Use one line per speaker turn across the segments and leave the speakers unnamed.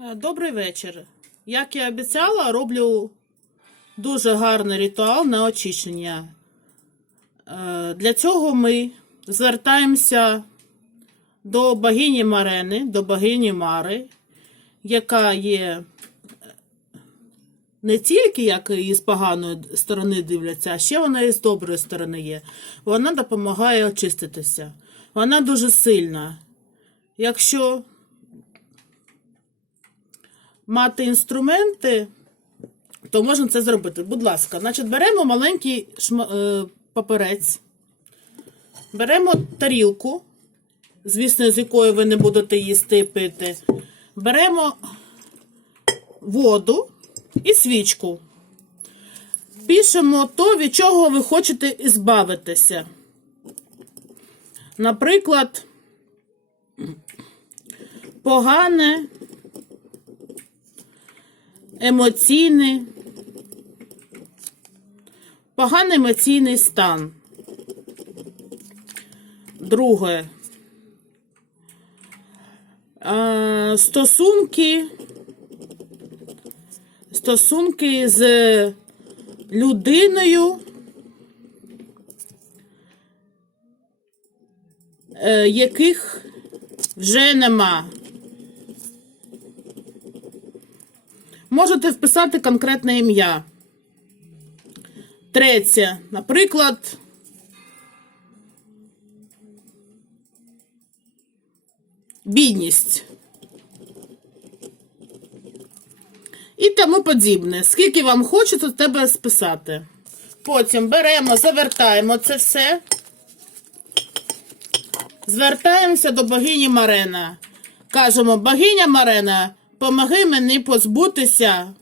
Е, Добрий вечір. Як я обіцяла, роблю дуже гарний ритуал на очищення. Е, Для цього ми звертаємося до богині Марени, до богині Мари, яка є е, не тільки як і з поганої сторони дивляться, а ще вона і з доброї сторони є. Вона допомагає очиститися. Вона дуже сильна. Якщо мати інструменти, то можна це зробити. Будь ласка, значить, беремо маленький е, паперець, беремо тарілку, звісно, з якої ви не будете їсти і пити. Беремо воду і свічку. Пишемо то, від чого ви хочете ізбавитися. Наприклад, погане емоційний, поганий емоційний стан. Друге. Стосунки, стосунки з людиною, е, яких вже нема. Можете вписати конкретне ім'я. Третє. Наприклад, бідність. І тому подібне. Скільки вам хочеться тебе списати. Потім беремо, завертаємо це все. Звертаємося до богині Марена. Кажемо, богиня Марена, помоги мені позбутися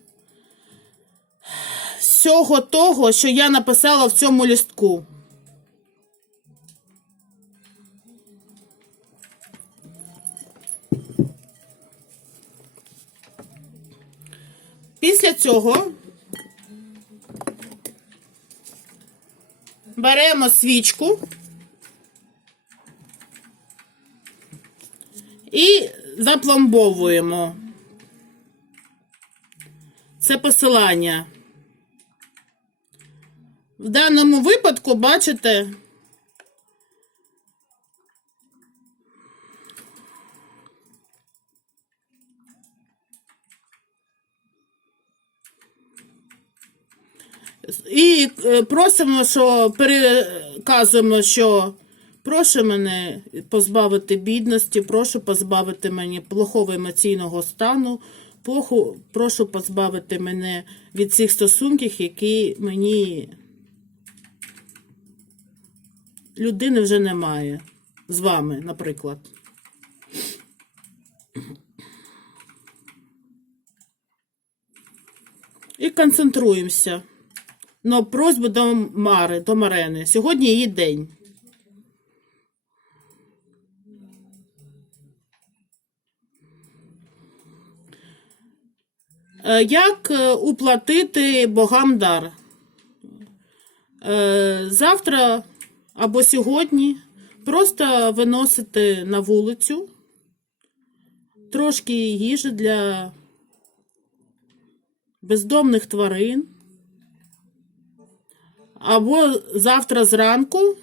всього того, що я написала в цьому лістку. Після цього беремо свічку і запломбовуємо це посилання. В даному випадку, бачите, і е, просимо, що переказуємо, що прошу мене позбавити бідності, прошу позбавити мене плохого емоційного стану, поху- прошу позбавити мене від цих стосунків, які мені людини вже немає. З вами, наприклад. І концентруємося на просьбу до Мари, до Марени. Сьогодні її день. Як е, уплатити богам дар? Е, Завтра або сьогодні просто виносити на вулицю трошки їжі для бездомних тварин. Або завтра зранку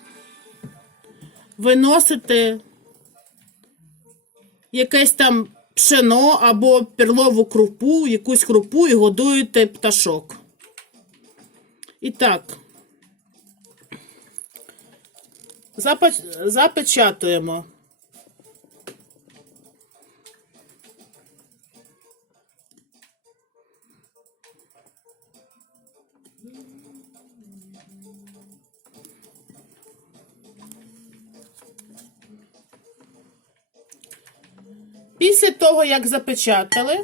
виносите якесь там пшено або перлову крупу, якусь крупу і годуєте пташок. І так, запеч- запечатуємо. Після того, як запечатали,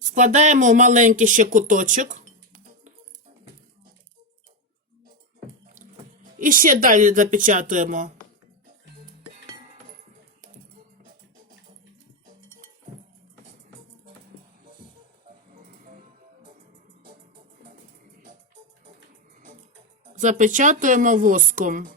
складаємо в маленький ще куточок. І ще далі запечатуємо. Запечатуємо воском.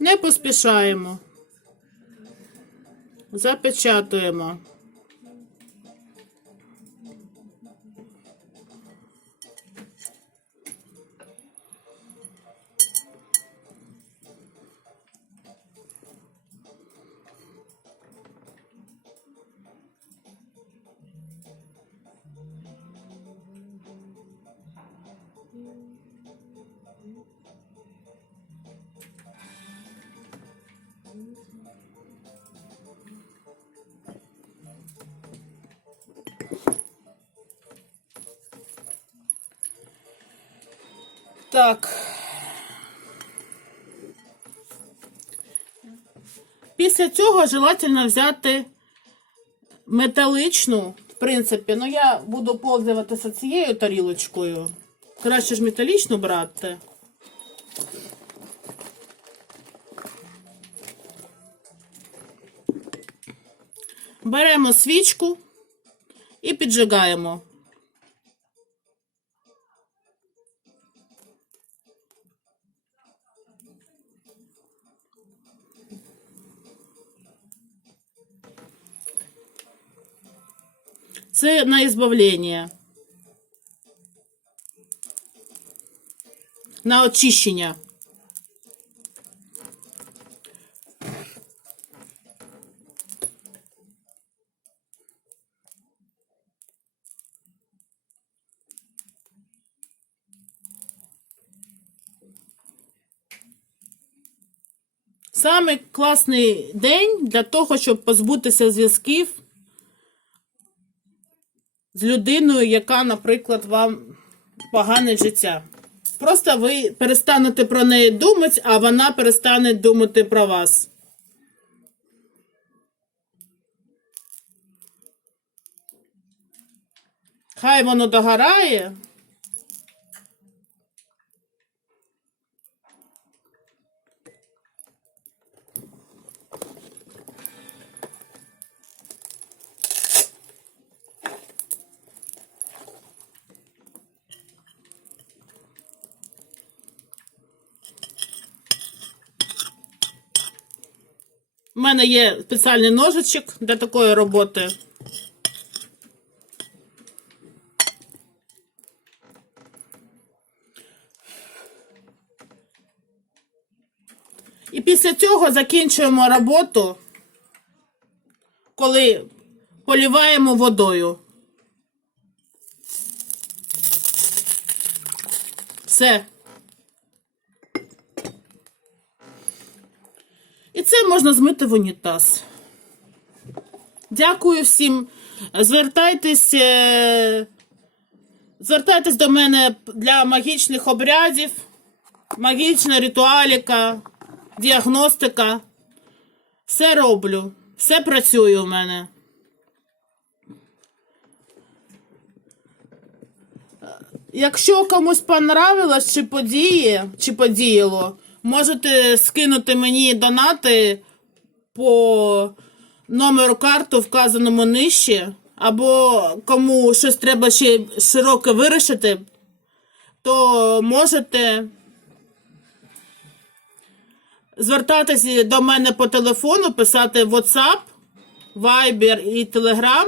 Не поспішаємо. Запечатуємо. Так. Після цього желательно взяти металичну, в принципі, ну я буду пользуватися цією тарілочкою. Краще ж металічну брати. Беремо свічку і піджигаємо. Це на ізбавлення. На очищення. Саме класний день для того, щоб позбутися зв'язків з людиною, яка, наприклад, вам погане життя. Просто ви перестанете про неї думати, а вона перестане думати про вас. Хай воно догорає. У мене є спеціальний ножичок для такої роботи. І після цього закінчуємо роботу, коли поліваємо водою. Все. Це можна змити в унітаз. Дякую всім. Звертайтесь, е, звертайтесь до мене для магічних обрядів, магічна ритуаліка, діагностика. Все роблю, все працює у мене. Якщо комусь понравилось чи подіє, чи подіяло, можете скинути мені донати по номеру карти, вказаному нижче, або кому щось треба ще широке вирішити, то можете звертатися до мене по телефону, писати WhatsApp, Viber і Telegram.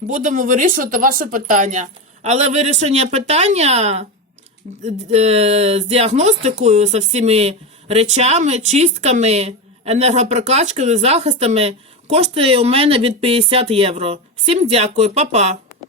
Будемо вирішувати ваше питання. Але вирішення питання з діагностикою, з всіми речами, чистками, енергопрокачками, захистами коштує у мене від 50 євро. Всім дякую, па-па!